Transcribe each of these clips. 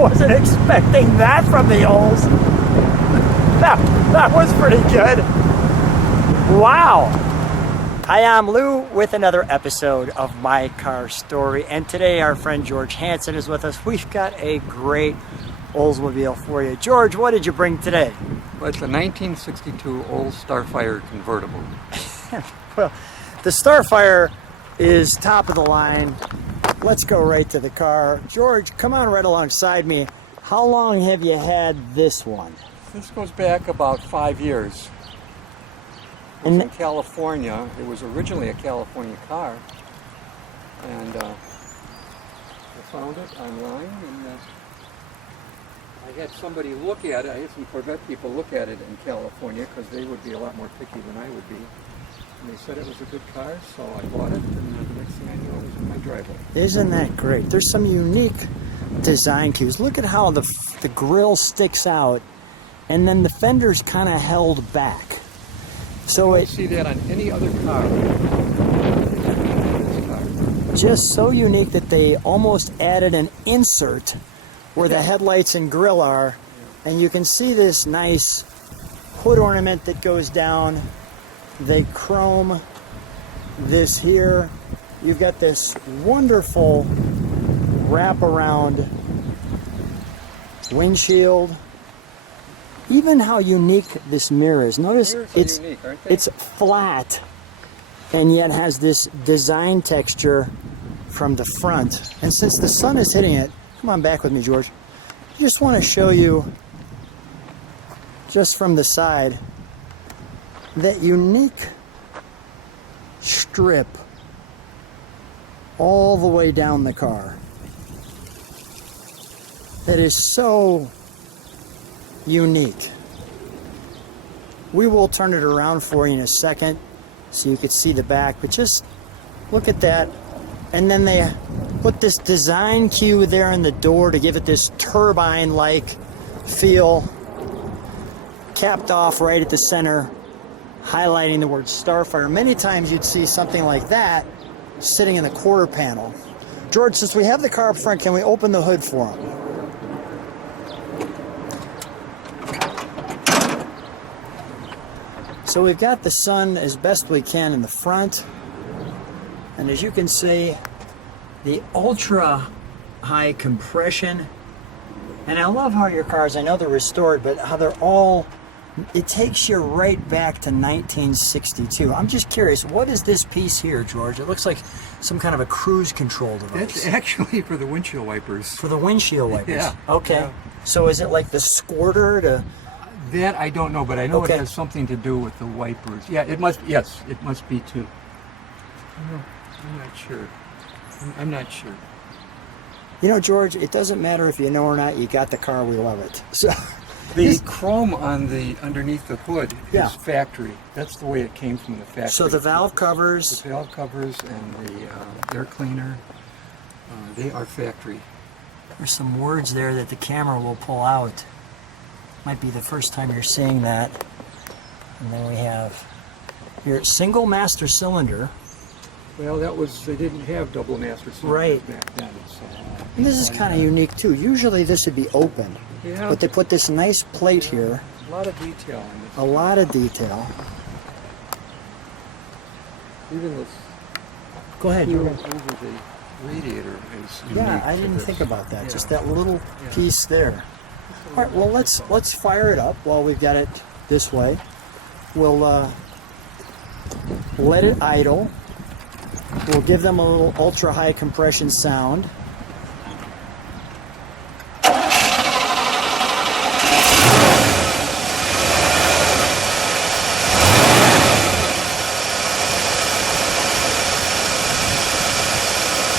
wasn't expecting that from the Olds. That was pretty good. Wow. Hi, I'm Lou with another episode of My Car Story, and today our friend George Hansen is with us. We've got a great Oldsmobile for you. George, what did you bring today? Well, it's a 1962 old Starfire Convertible. Well, the Starfire is top of the line. Let's go right to the car. George, come on right alongside me. How long have you had this one? This goes back about 5 years. It was in California. It was originally a California car. And I found it online, and I had somebody look at it. I had some Corvette people look at it in California because they would be a lot more picky than I would be. And they said it was a good car, so I bought it, and the next thing I knew, it was in my driveway. Isn't that great? There's some unique design cues. Look at how the grill sticks out, and then the fender's kind of held back. So you don't see that on any other car. Just so unique that they almost added an insert where the headlights and grill are, and you can see this nice hood ornament that goes down. They chrome this here. You've got this wonderful wraparound windshield. Even how unique this mirror is. Notice it's unique, aren't they? it's flat and yet has this design texture from the front. And since the sun is hitting it, come on back with me, George. I just want to show you, just from the side, that unique strip all the way down the car. That is so unique. We will turn it around for you in a second so you can see the back, but just look at that. And then they put this design cue there in the door to give it this turbine-like feel, capped off right at the center, highlighting the word Starfire. Many times you'd see something like that sitting in the quarter panel. George, since we have the car up front, can we open the hood for him? So we've got the sun as best we can in the front. And as you can see, the ultra high compression. And I love how your cars, I know they're restored, but how they're all, it takes you right back to 1962. I'm just curious, what is this piece here, George? It looks like some kind of a cruise control device. It's actually for the windshield wipers. For the windshield wipers? Yeah. Okay. Yeah. So is it like the squirter to... That I don't know, but I know Okay. it has something to do with the wipers. Yeah, it must, yes, it must be too. I'm not sure. I'm not sure. You know, George, it doesn't matter if you know or not, you got the car, we love it. So The chrome on the underneath the hood Yeah. is factory. That's the way it came from the factory. So the valve covers, The valve covers and the air cleaner, they are factory. there's some words there that the camera will pull out. Might be the first time you're seeing that. And then we have your single master cylinder. Well, that was, they didn't have double master cylinders Right. back then. So, And this is kind of unique too. Usually this would be open, yeah, but they put this nice plate here. a lot of detail in this. A lot of detail. Even this Go ahead. here Go over ahead. the radiator is unique. Yeah, I to didn't this. think about that. Yeah. Just that little Yeah. piece there. All right, well, let's fire it up while we've got it this way. We'll let it idle. We'll give them a little ultra high compression sound.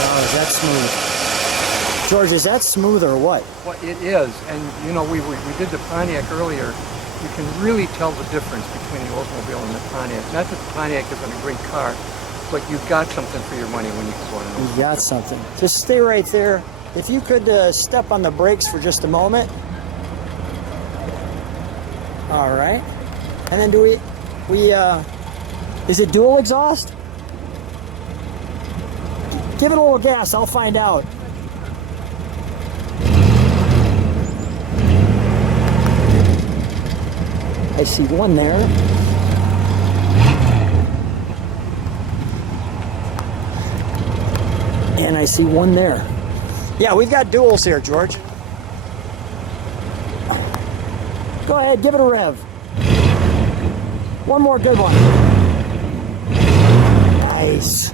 Oh, is that smooth? George, is that smooth or what? Well, it is, and you know, we did the Pontiac earlier. You can really tell the difference between the Oldsmobile and the Pontiac. Not that the Pontiac isn't a great car, but you've got something for your money when you go on an Oldsmobile. You got something. Just stay right there. If you could step on the brakes for just a moment. All right. And then do we is it dual exhaust? Give it a little gas, I'll find out. I see one there. And I see one there. Yeah, we've got duals here, George. Go ahead, give it a rev. One more good one. Nice.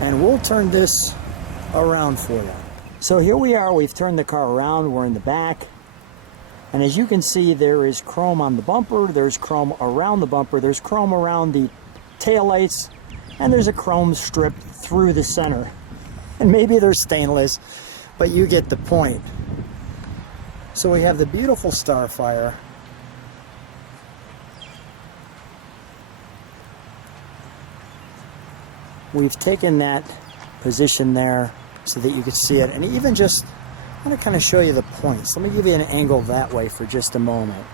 And we'll turn this around for you. So here we are, we've turned the car around, we're in the back. And as you can see, there is chrome on the bumper, there's chrome around the bumper, there's chrome around the taillights, and there's a chrome strip through the center. And maybe they're stainless, but you get the point. So we have the beautiful Starfire. We've taken that position there so that you can see it, and even just, I'm going to kind of show you the points. Let me give you an angle that way for just a moment,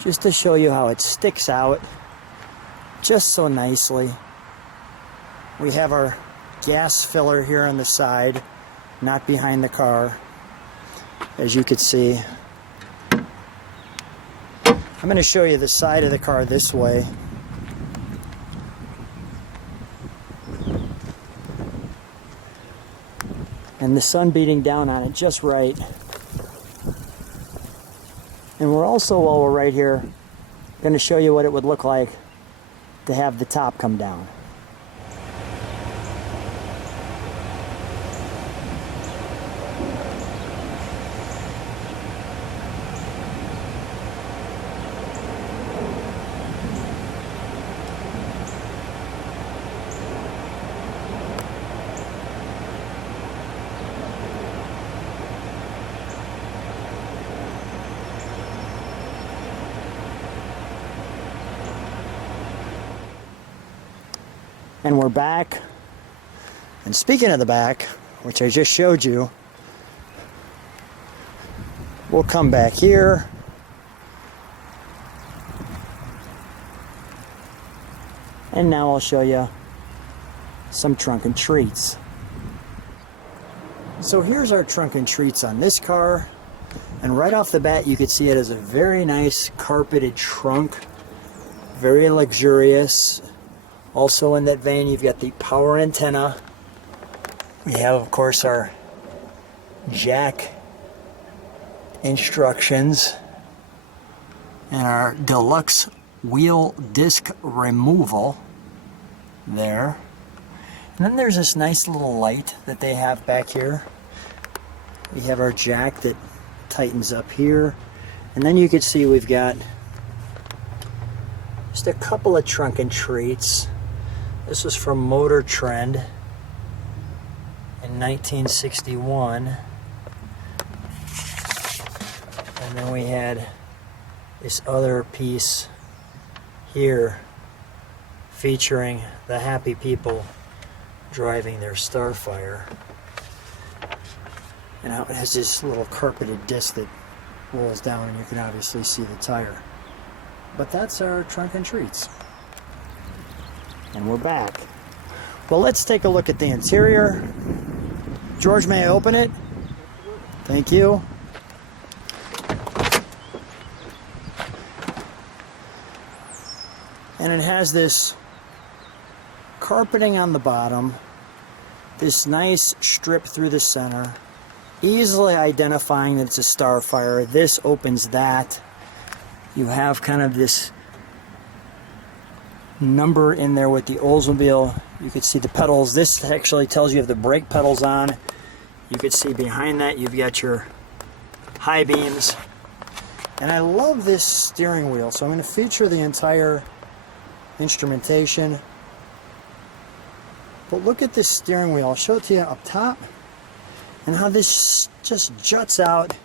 just to show you how it sticks out just so nicely. We have our gas filler here on the side, not behind the car, as you can see. I'm going to show you the side of the car this way. And the sun beating down on it just right. And we're also, while we're right here, going to show you what it would look like to have the top come down. And we're back. And speaking of the back, which I just showed you, we'll come back here. And now I'll show you some trunk and treats. So here's our trunk and treats on this car. And right off the bat, you can see it as a very nice carpeted trunk. Very luxurious. Also in that vein, you've got the power antenna. We have, of course, our jack instructions and our deluxe wheel disc removal there. And then there's this nice little light that they have back here. We have our jack that tightens up here. And then you can see we've got just a couple of trunk and treats. This was from Motor Trend in 1961. And then we had this other piece here featuring the happy people driving their Starfire. And now it has this little carpeted disc that rolls down, and you can obviously see the tire. But that's our trunk and treats. And we're back. Well, let's take a look at the interior. George, may I open it? Thank you. And it has this carpeting on the bottom, this nice strip through the center, easily identifying that it's a Starfire. This opens that. You have kind of this number in there with the Oldsmobile. You could see the pedals. This actually tells you if the brake pedals on. You could see behind that you've got your high beams. And I love this steering wheel, so I'm going to feature the entire instrumentation. But look at this steering wheel. I'll show it to you up top, and how this just juts out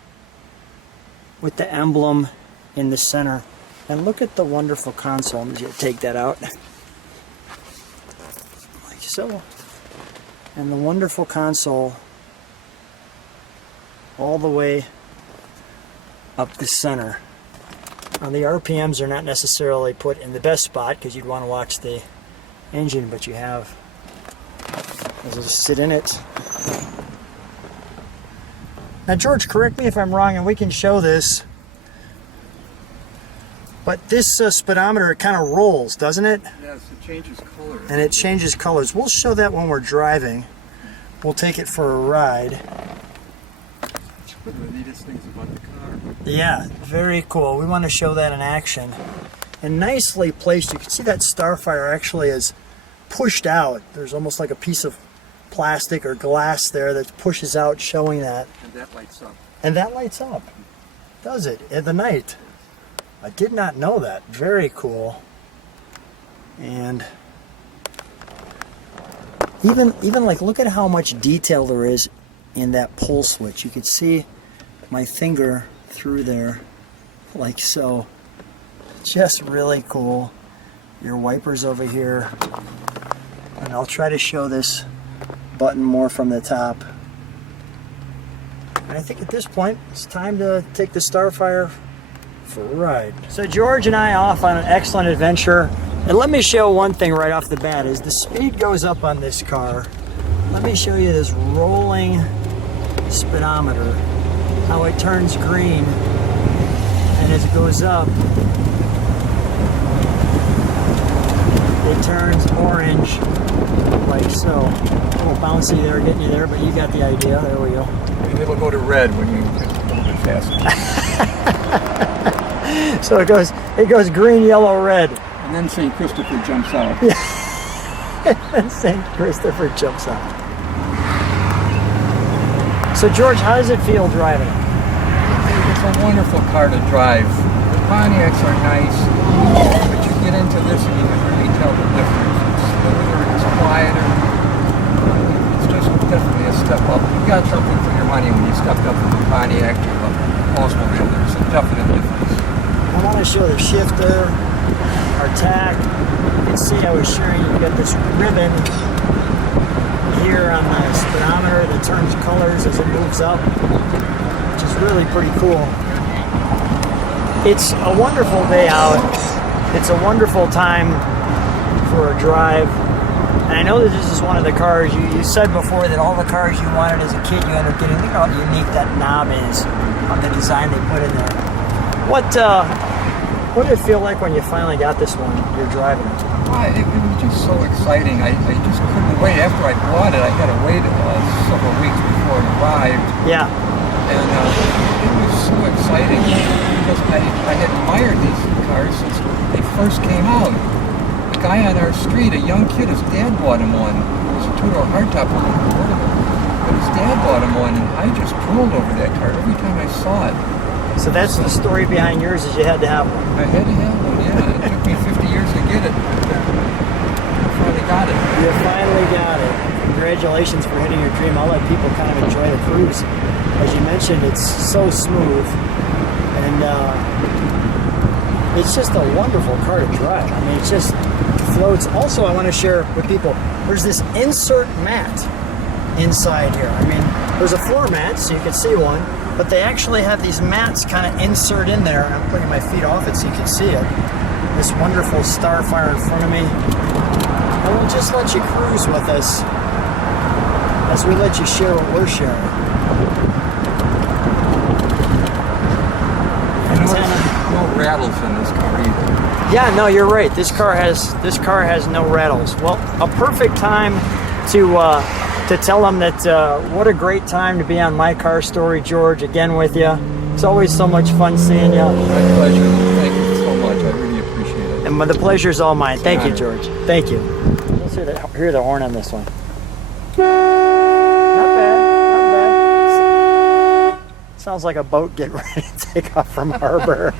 with the emblem in the center. And look at the wonderful console. I'm going to take that out like so. And the wonderful console all the way up the center. Now the RPMs are not necessarily put in the best spot because you'd want to watch the engine, but you have, as I just sit in it, Now, George, correct me if I'm wrong, and we can show this. But this speedometer, it kind of rolls, doesn't it? Yes, it changes color. And it changes colors. We'll show that when we're driving. We'll take it for a ride. It's one of the neatest things about the car. Yeah, very cool. We want to show that in action. And nicely placed. You can see that Starfire actually is pushed out. There's almost like a piece of plastic or glass there that pushes out, showing that. And that lights up. And that lights up, does it, at the night? I did not know that. Very cool. And even like, look at how much detail there is in that pull switch. You could see my finger through there, like so. Just really cool. Your wipers over here. And I'll try to show this button more from the top. And I think at this point, it's time to take the Starfire for a ride. So George and I off on an excellent adventure. And let me show one thing right off the bat. As the speed goes up on this car, let me show you this rolling speedometer, how it turns green, and as it goes up, it turns orange, like so. A little bouncy there, getting you there, but you got the idea. There we go. And it'll go to red when you get a little bit faster. So it goes green, yellow, red. And then St. Christopher jumps out. And St. Christopher jumps out. So George, how does it feel driving? It's a wonderful car to drive. The Pontiacs are nice, but you get into this and you can really tell the difference. It's smoother, it's quieter. It's just definitely a step up. You got something for your money when you stepped up from the Pontiac to the Oldsmobile. There's a definite difference. I want to show the shifter, our tack. You can see I was sharing, you got this ribbon here on the speedometer that turns colors as it moves up, which is really pretty cool. It's a wonderful day out. It's a wonderful time for a drive. And I know that this is one of the cars, you said before that all the cars you wanted as a kid you ended up getting. Look how unique that knob is on the design they put in there. What did it feel like when you finally got this one? You're driving it. It was just so exciting. I just couldn't wait. After I bought it, I had to wait several weeks before it arrived. Yeah. And it was so exciting because I had admired these cars since they first came out. The guy on our street, a young kid, his dad bought him one. It was a two-door hardtop convertible. But his dad bought him one, and I just drooled over that car every time I saw it. So that's the story behind yours, is you had to have one. I had to have one, yeah. It took me 50 years to get it. I finally got it. You finally got it. Congratulations for hitting your dream. I'll let people kind of enjoy the cruise. As you mentioned, it's so smooth. And it's just a wonderful car to drive. I mean, it just floats. Also, I want to share with people, there's this insert mat inside here. I mean, there's a floor mat, so you can see one. But they actually have these mats kind of insert in there. I'm putting my feet off it so you can see it. This wonderful Starfire in front of me. And we'll just let you cruise with us as we let you share what we're sharing. No rattles in this car either. Yeah, no, you're right. This car has no rattles. Well, a perfect time to tell them that what a great time to be on My Car Story, George, again with you. It's always so much fun seeing you. My pleasure. Thank you so much. I really appreciate it. And the pleasure's all mine. Thank you, George. Thank you. Let's hear the horn on this one. Not bad. Sounds like a boat getting ready to take off from harbor.